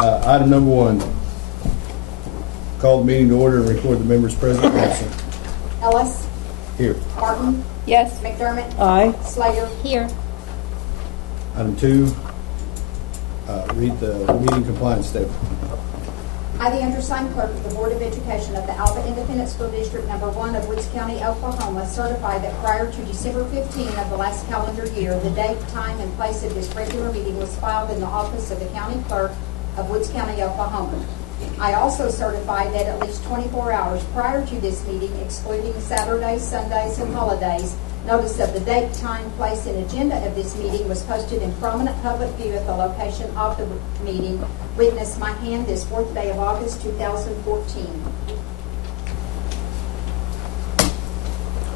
Item number 1, call the meeting to order and record the members present and absent. Ellis. Here. Martin. Yes. McDermott. Aye. Slater. Here. Item 2, read the meeting compliance statement. I, the undersigned clerk of the Board of Education of the Alva Independent School District Number 1 of Woods County, Oklahoma, certify that prior to December 15 of the last calendar year, the date, time, and place of this regular meeting was filed in the office of the county clerk of Woods County, Oklahoma. I also certify that at least 24 hours prior to this meeting, excluding Saturdays, Sundays, and holidays, notice of the date, time, place, and agenda of this meeting was posted in prominent public view at the location of the meeting. Witness my hand this 4th day of August, 2014.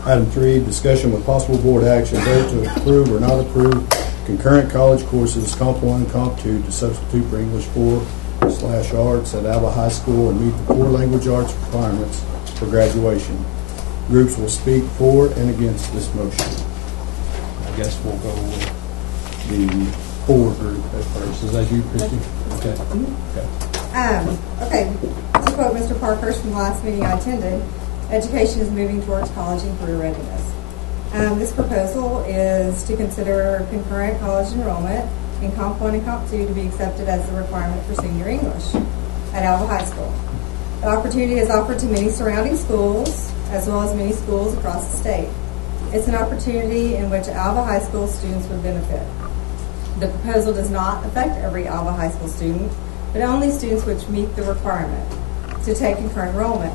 Item 3, discussion with possible board action vote to approve or not approve concurrent college courses Comp 1 and Comp 2 to substitute for English 4/Arts at Alva High School and meet the 4 language arts requirements for graduation. Groups will speak for and against this motion. I guess we'll go with the 4 group at first. Is that you, Christy? Okay. Okay, to quote Mr. Parkhurst from the last meeting I attended, education is moving towards college and career readiness. This proposal is to consider concurrent college enrollment in Comp 1 and Comp 2 to be accepted as the requirement for senior English at Alva High School. The opportunity is offered to many surrounding schools, as well as many schools across the state. It's an opportunity in which Alva High School students would benefit. The proposal does not affect every Alva High School student, but only students which meet the requirement to take concurrent enrollment,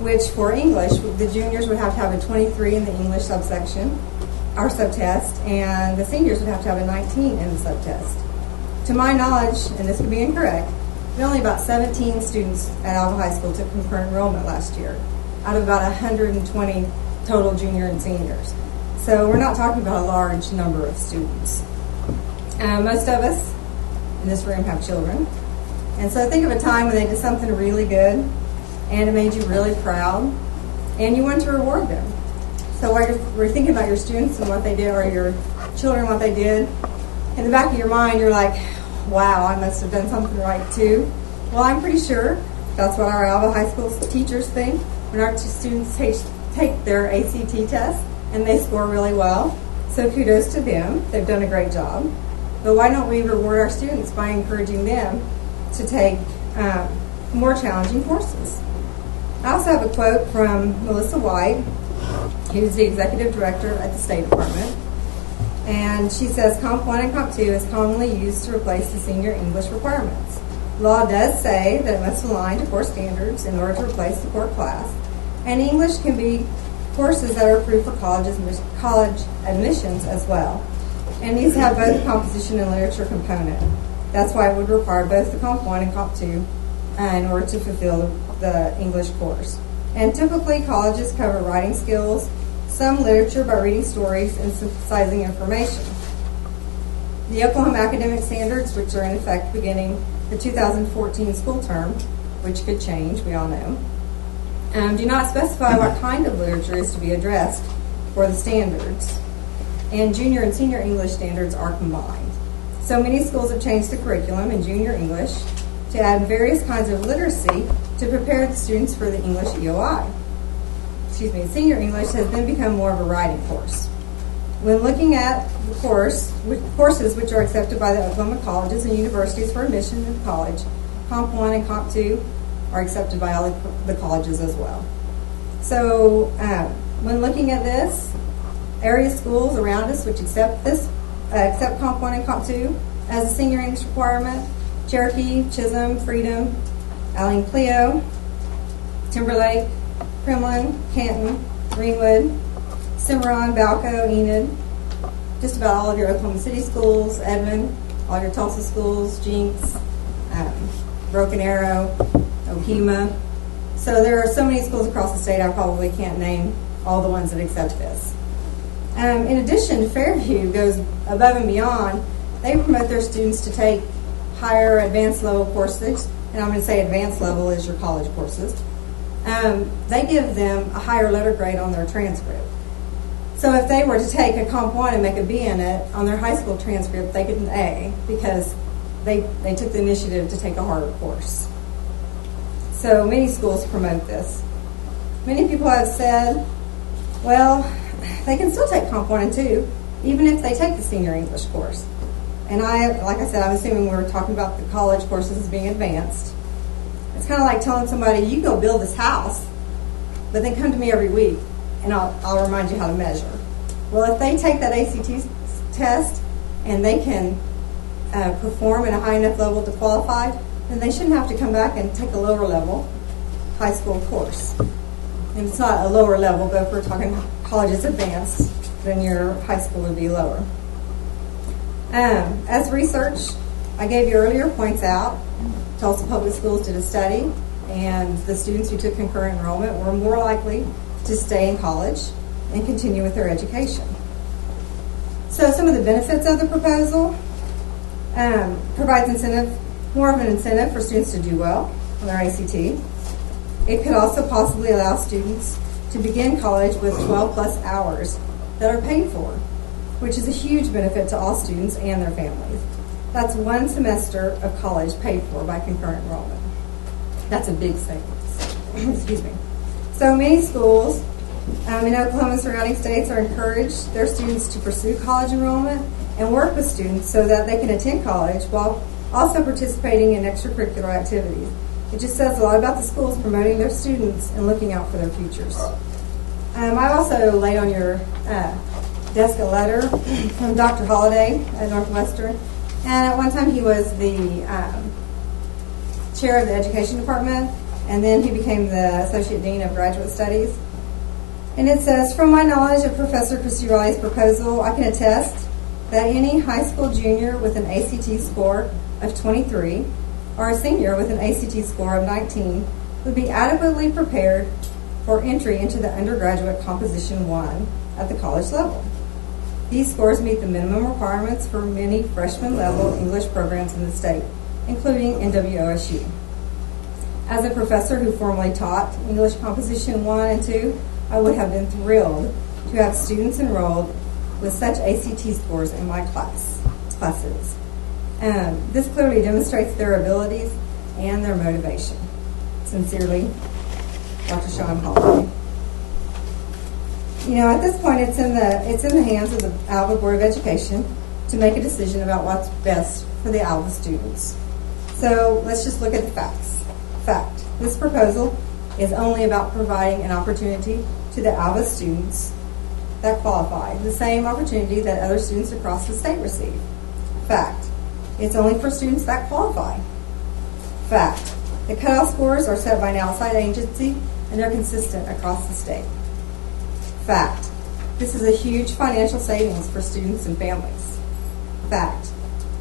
which for English, the juniors would have to have a 23 in the English subsection, our subtest, and the seniors would have to have a 19 in the subtest. To my knowledge, and this could be incorrect, but only about 17 students at Alva High School took concurrent enrollment last year, out of about 120 total junior and seniors. So we're not talking about a large number of students. Most of us in this room have children. And so think of a time when they did something really good and it made you really proud and you want to reward them. So while you're thinking about your students and what they did, or your children what they did, in the back of your mind you're like, wow, I must have done something right too. Well, I'm pretty sure that's what our Alva High School teachers think when our students take their ACT test and they score really well. So kudos to them. They've done a great job. But why don't we reward our students by encouraging them to take more challenging courses? I also have a quote from Melissa White, who's the executive director at the State Department. And she says, Comp 1 and Comp 2 is commonly used to replace the senior English requirements. Law does say that it must align to core standards in order to replace the core class. And English can be courses that are approved for college admissions as well. And these have both a composition and literature component. That's why it would require both the Comp 1 and Comp 2 in order to fulfill the English course. And typically colleges cover writing skills, some literature by reading stories and synthesizing information. The Oklahoma academic standards, which are in effect beginning the 2014 school term, which could change, we all know, do not specify what kind of literature is to be addressed for the standards. And junior and senior English standards are combined. So many schools have changed the curriculum in junior English to add various kinds of literacy to prepare the students for the English EOI. Senior English has then become more of a writing course. When looking at the courses which are accepted by the Oklahoma colleges and universities for admission into college, Comp 1 and Comp 2 are accepted by all the colleges as well. So when looking at this, area schools around us which accept Comp 1 and Comp 2 as a senior English requirement: Cherokee, Chisholm, Freedom, Allen Clio, Timberlake, Kremlin, Canton, Greenwood, Cimarron, Balco, Enid, just about all of your Oklahoma City schools, Edmond, all your Tulsa schools, Jinx, Broken Arrow, Ohima. So there are so many schools across the state I probably can't name all the ones that accept this. In addition, Fairview goes above and beyond. They promote their students to take higher advanced level courses, and I'm going to say advanced level is your college courses. They give them a higher letter grade on their transcript. So if they were to take a Comp 1 and make a B in it, on their high school transcript they get an A, because they took the initiative to take a harder course. So many schools promote this. Many people have said, well, they can still take Comp 1 and 2, even if they take the senior English course. And like I said, I'm assuming we're talking about the college courses as being advanced. It's kind of like telling somebody, you go build this house, but then come to me every week, and I'll remind you how to measure. Well, if they take that ACT test and they can perform at a high enough level to qualify, then they shouldn't have to come back and take a lower level high school course. And it's not a lower level, but if we're talking college is advanced, then your high school would be lower. As research I gave you earlier points out, Tulsa Public Schools did a study, and the students who took concurrent enrollment were more likely to stay in college and continue with their education. So some of the benefits of the proposal provides more of an incentive for students to do well on their ACT. It could also possibly allow students to begin college with 12 plus hours that are paid for, which is a huge benefit to all students and their families. That's one semester of college paid for by concurrent enrollment. That's a big savings. Excuse me. So many schools in Oklahoma and surrounding states are encouraged their students to pursue college enrollment and work with students so that they can attend college while also participating in extracurricular activities. It just says a lot about the schools promoting their students and looking out for their futures. I also laid on your desk a letter from Dr. Holliday at Northwestern. And at one time he was the chair of the education department, and then he became the associate dean of graduate studies. And it says, from my knowledge of Professor Christy Riley's proposal, I can attest that any high school junior with an ACT score of 23 or a senior with an ACT score of 19 would be adequately prepared for entry into the undergraduate Composition 1 at the college level. These scores meet the minimum requirements for many freshman-level English programs in the state, including NWOSU. As a professor who formerly taught English Composition 1 and 2, I would have been thrilled to have students enrolled with such ACT scores in my classes. This clearly demonstrates their abilities and their motivation. Sincerely, Dr. Sean Holliday. You know, at this point, it's in the hands of the Alva Board of Education to make a decision about what's best for the Alva students. So let's just look at the facts. Fact: this proposal is only about providing an opportunity to the Alva students that qualify, the same opportunity that other students across the state receive. Fact: it's only for students that qualify. Fact: the cutoff scores are set by an outside agency and they're consistent across the state. Fact: this is a huge financial savings for students and families. Fact: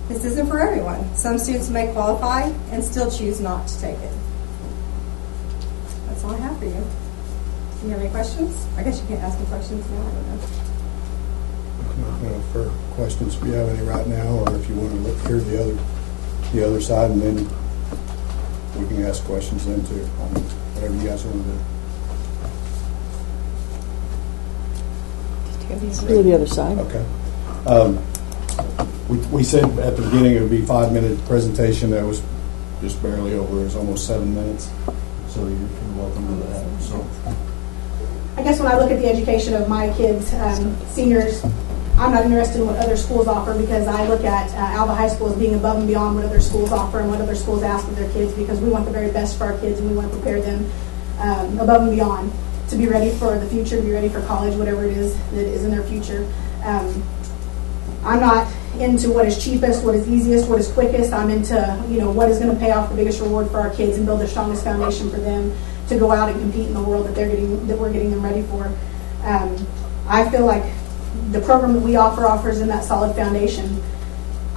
this isn't for everyone. Some students may qualify and still choose not to take it. That's all I have for you. Do you have any questions? I guess you can't ask me questions now. I don't know. For questions, if you have any right now, or if you want to hear the other side, and then we can ask questions then too. Whatever you guys want to do. Do the other side. Okay. We said at the beginning it would be a 5-minute presentation. That was just barely over. It was almost 7 minutes. So you're welcome to that. So I guess when I look at the education of my kids, seniors, I'm not interested in what other schools offer because I look at Alva High School as being above and beyond what other schools offer and what other schools ask of their kids, because we want the very best for our kids and we want to prepare them above and beyond to be ready for the future, to be ready for college, whatever it is that is in their future. I'm not into what is cheapest, what is easiest, what is quickest. I'm into, what is going to pay off the biggest reward for our kids and build the strongest foundation for them to go out and compete in the world that we're getting them ready for. I feel like the program that we offers in that solid foundation.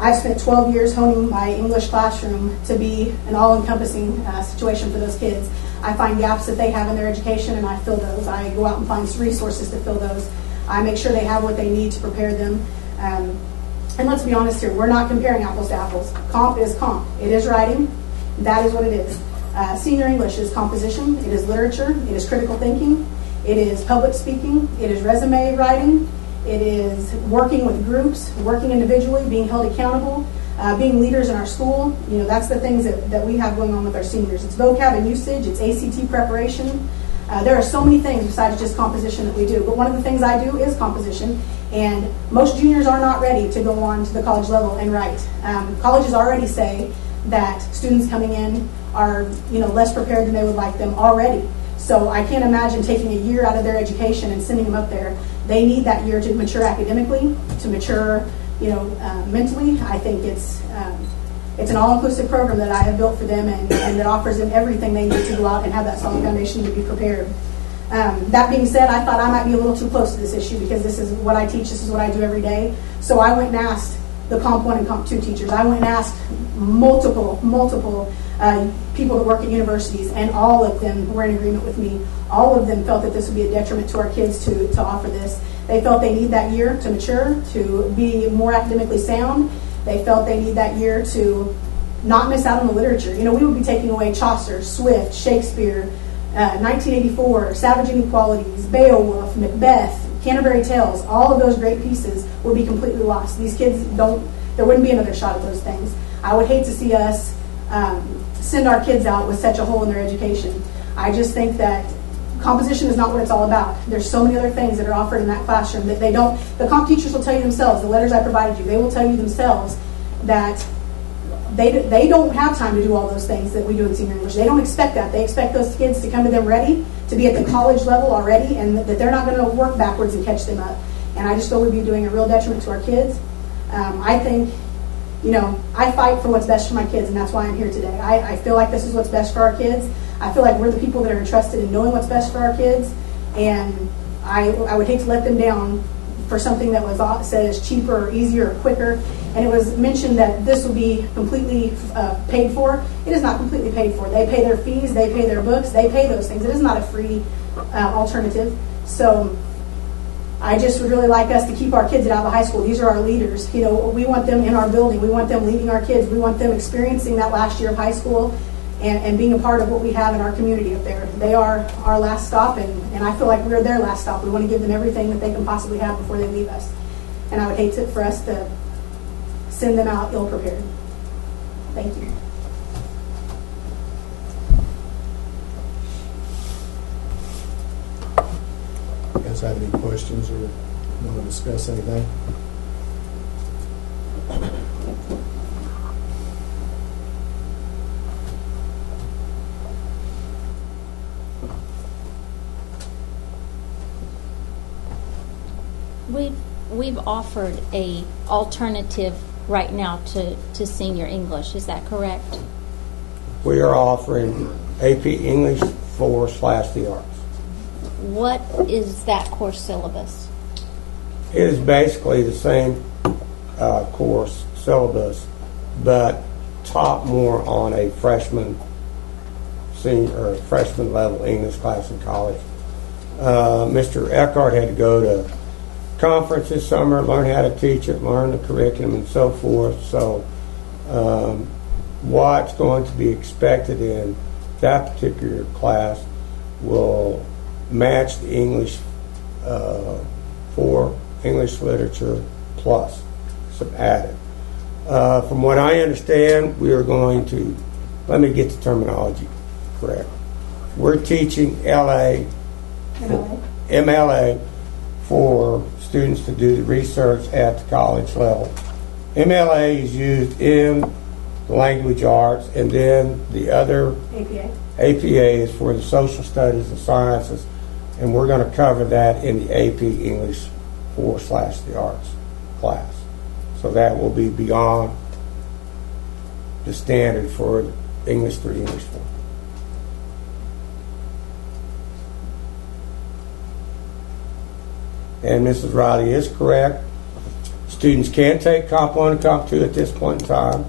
I've spent 12 years honing my English classroom to be an all-encompassing situation for those kids. I find gaps that they have in their education and I fill those. I go out and find resources to fill those. I make sure they have what they need to prepare them. And let's be honest here, we're not comparing apples to apples. Comp is comp. It is writing. That is what it is. Senior English is composition. It is literature. It is critical thinking. It is public speaking. It is resume writing. It is working with groups, working individually, being held accountable. being leaders in our school. That's the things that we have going on with our seniors. It's vocab and usage, it's ACT preparation. There are so many things besides just composition that we do, but one of the things I do is composition, and most juniors are not ready to go on to the college level and write. Colleges already say that students coming in are less prepared than they would like them already. So I can't imagine taking a year out of their education and sending them up there. They need that year to mature academically, to mature mentally. I think it's an all-inclusive program that I have built for them, and that offers them everything they need to go out and have that solid foundation to be prepared. That being said, I thought I might be a little too close to this issue because this is what I teach, this is what I do every day. So I went and asked the Comp 1 and Comp 2 teachers. I went and asked multiple people that work at universities, and all of them were in agreement with me. All of them felt that this would be a detriment to our kids to offer this. They felt they need that year to mature, to be more academically sound. They felt they need that year to not miss out on the literature. We would be taking away Chaucer, Swift, Shakespeare, 1984, Savage Inequalities, Beowulf, Macbeth, Canterbury Tales. All of those great pieces would be completely lost. These kids there wouldn't be another shot at those things. I would hate to see us send our kids out with such a hole in their education. I just think that composition is not what it's all about. There's so many other things that are offered in that classroom that they don't. The comp teachers will tell you themselves, the letters I provided you, they will tell you themselves that they don't have time to do all those things that we do in senior English. They don't expect that. They expect those kids to come to them ready, to be at the college level already, and that they're not going to work backwards and catch them up. And I just feel we'd be doing a real detriment to our kids. I think, I fight for what's best for my kids, and that's why I'm here today. I feel like this is what's best for our kids. I feel like we're the people that are entrusted in knowing what's best for our kids, and I would hate to let them down for something that was said as cheaper or easier or quicker. And it was mentioned that this will be completely paid for. It is not completely paid for. They pay their fees, they pay their books, they pay those things. It is not a free alternative. So I just would really like us to keep our kids at Alva High School. These are our leaders. We want them in our building. We want them leading our kids. We want them experiencing that last year of high school and being a part of what we have in our community up there. They are our last stop, and I feel like we're their last stop. We want to give them everything that they can possibly have before they leave us. And I would hate for us to send them out ill-prepared. Thank you. You guys have any questions or want to discuss anything? We've offered a alternative right now to senior English. Is that correct? We are offering AP English 4/the Arts. What is that course syllabus? It is basically the same course syllabus, but taught more on a freshman level English class in college. Mr. Eckhart had to go to conference this summer, learn how to teach it, learn the curriculum, and so forth. So what's going to be expected in that particular class will match the English for English literature plus some added. From what I understand, we are going to, let me get the terminology correct. We're teaching MLA for students to do the research at the college level. MLA is used in the language arts, and then the other APA is for the social studies and sciences, and we're going to cover that in the AP English 4/the Arts class. So that will be beyond the standard for English 3, English 4. And Mrs. Riley is correct. Students can take Comp 1 and Comp 2 at this point in time.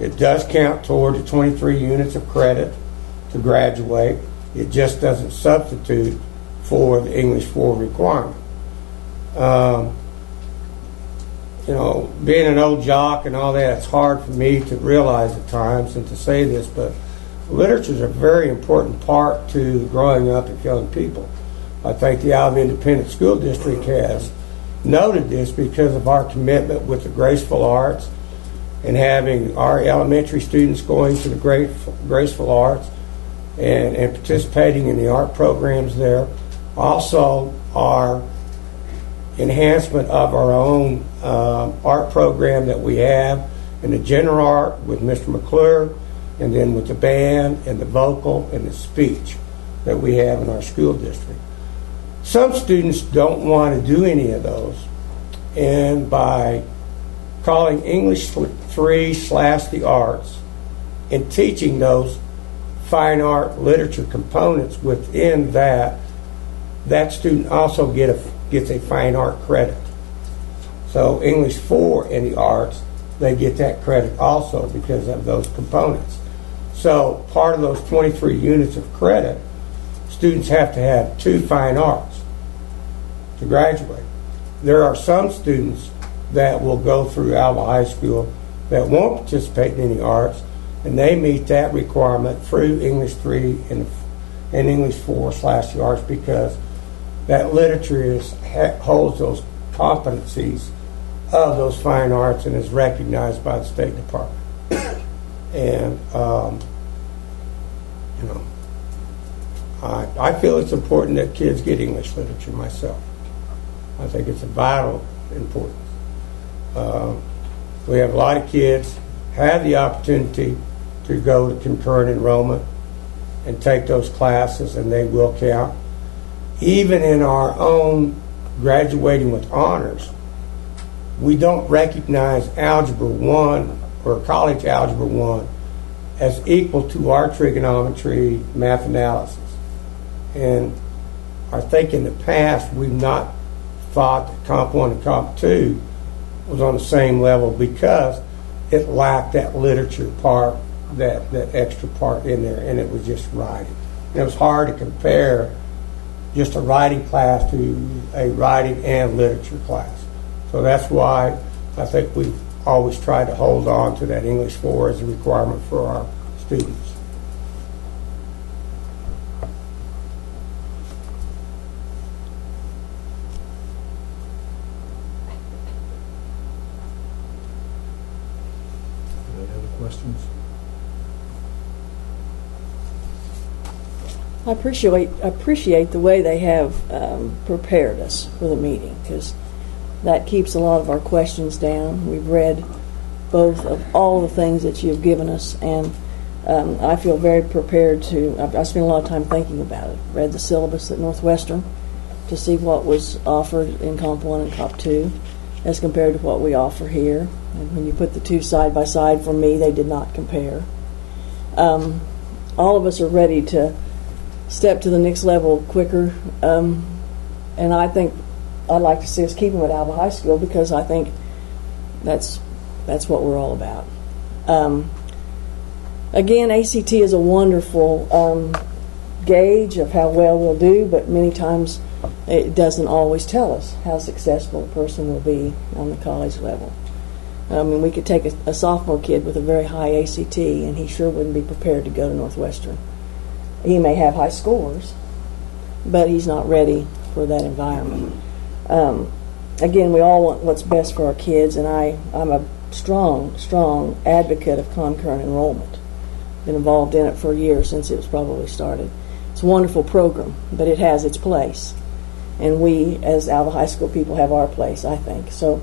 It does count toward the 23 units of credit to graduate. It just doesn't substitute for the English 4 requirement. Being an old jock and all that, it's hard for me to realize at times and to say this, but literature is a very important part to growing up and young people. I think the Alva Independent School District has noted this because of our commitment with the graceful arts and having our elementary students going to the graceful arts and participating in the art programs there. Also, our enhancement of our own art program that we have in the general art with Mr. McClure, and then with the band and the vocal and the speech that we have in our school district. Some students don't want to do any of those, and by calling English 3/the arts and teaching those fine art literature components within that, that student also gets a fine art credit. So English 4 in the arts, they get that credit also because of those components. So part of those 23 units of credit, students have to have 2 fine arts to graduate. There are some students that will go through Alva High School that won't participate in any arts, and they meet that requirement through English 3 and English 4/the arts because that literature holds those competencies of those fine arts and is recognized by the State Department. And I feel it's important that kids get English literature myself. I think it's of vital importance. We have a lot of kids have the opportunity to go to concurrent enrollment and take those classes, and they will count. Even in our own graduating with honors, we don't recognize Algebra 1 or College Algebra 1 as equal to our trigonometry math analysis. And I think in the past we've not thought that Comp 1 and Comp 2 was on the same level because it lacked that literature part, that extra part in there, and it was just writing. And it was hard to compare just a writing class to a writing and literature class. So that's why I think we've always tried to hold on to that English 4 as a requirement for our students. Any other questions? I appreciate the way they have prepared us for the meeting, because that keeps a lot of our questions down. We've read both of all the things that you've given us, and I feel very prepared to. I spent a lot of time thinking about it. Read the syllabus at Northwestern to see what was offered in Comp 1 and Comp 2 as compared to what we offer here. And when you put the two side by side, for me, they did not compare. All of us are ready to step to the next level quicker, and I think I'd like to see us keep them at Alva High School because I think that's what we're all about. Again, ACT is a wonderful gauge of how well we'll do, but many times it doesn't always tell us how successful a person will be on the college level. I mean, we could take a sophomore kid with a very high ACT, and he sure wouldn't be prepared to go to Northwestern. He may have high scores, but he's not ready for that environment. Again, we all want what's best for our kids, and I'm a strong advocate of concurrent enrollment. Been involved in it for years, since it was probably started. It's a wonderful program, but it has its place. And we, as Alva High School people, have our place, I think. So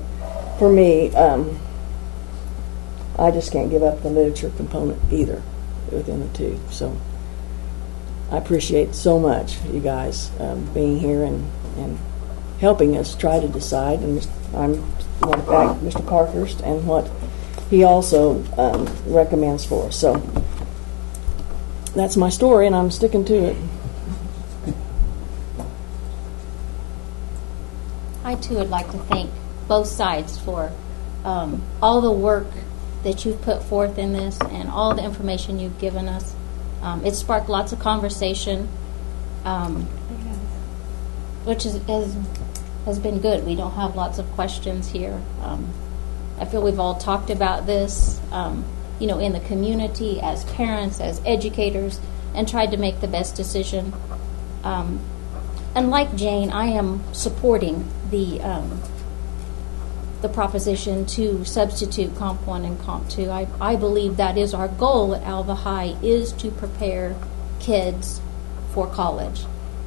for me, I just can't give up the literature component either within the two. So I appreciate so much you guys being here and helping us try to decide. And I want to thank Mr. Parkhurst and what he also recommends for us. So that's my story, and I'm sticking to it. I too would like to thank both sides for all the work that you've put forth in this and all the information you've given us. It sparked lots of conversation, which has been good. We don't have lots of questions here. I feel we've all talked about this, in the community, as parents, as educators, and tried to make the best decision. And like Jane, I am supporting the the proposition to substitute Comp 1 and Comp 2. I believe that is our goal at Alva High, is to prepare kids for college,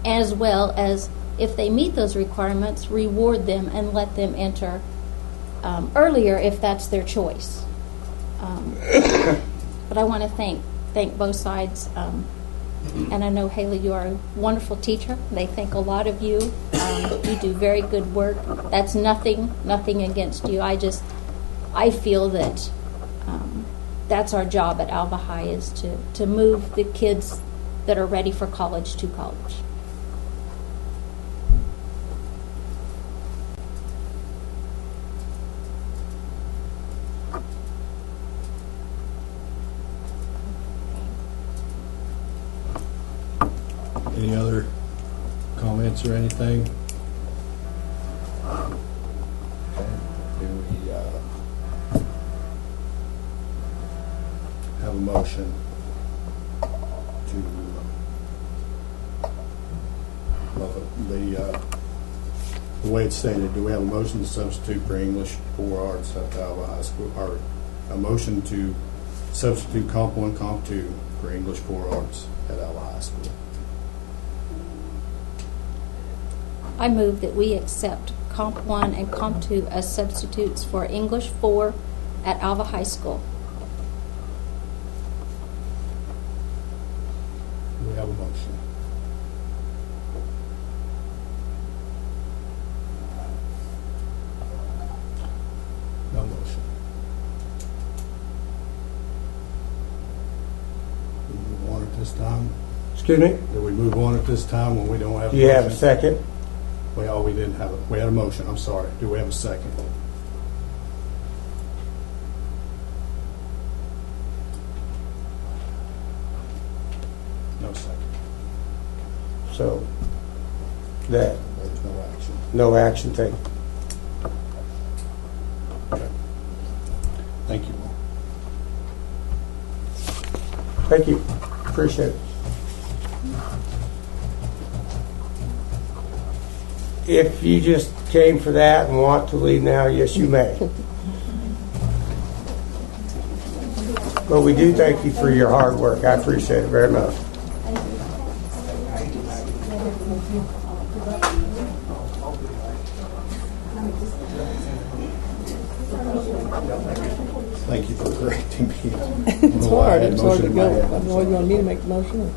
as well as, if they meet those requirements, reward them and let them enter earlier if that's their choice. But I want to thank both sides. And I know, Haley, you are a wonderful teacher. They think a lot of you. You do very good work. That's nothing against you. I feel that that's our job at Alva High, is to move the kids that are ready for college to college. Any other comments or anything? Okay. Do we have a motion to the way it's stated? Do we have a motion to substitute for English 4 arts at Alva High School, or a motion to substitute Comp 1, Comp 2 for English 4 arts at Alva High School? I move that we accept Comp 1 and Comp 2 as substitutes for English 4 at Alva High School. Do we have a motion? No motion. Do we move on at this time? Excuse me? Do we move on at this time when we don't have? Do you have a motion? second? Well, we didn't have we had a motion, I'm sorry. Do we have a second? No second. So, that, There's no action. no action taken. Okay. Thank you. Thank you. Appreciate it. If you just came for that and want to leave now, yes, you may. But we do thank you for your hard work. I appreciate it very much. Thank you for correcting me. It's hard. It's hard to go. I don't know, you want me to make the motion?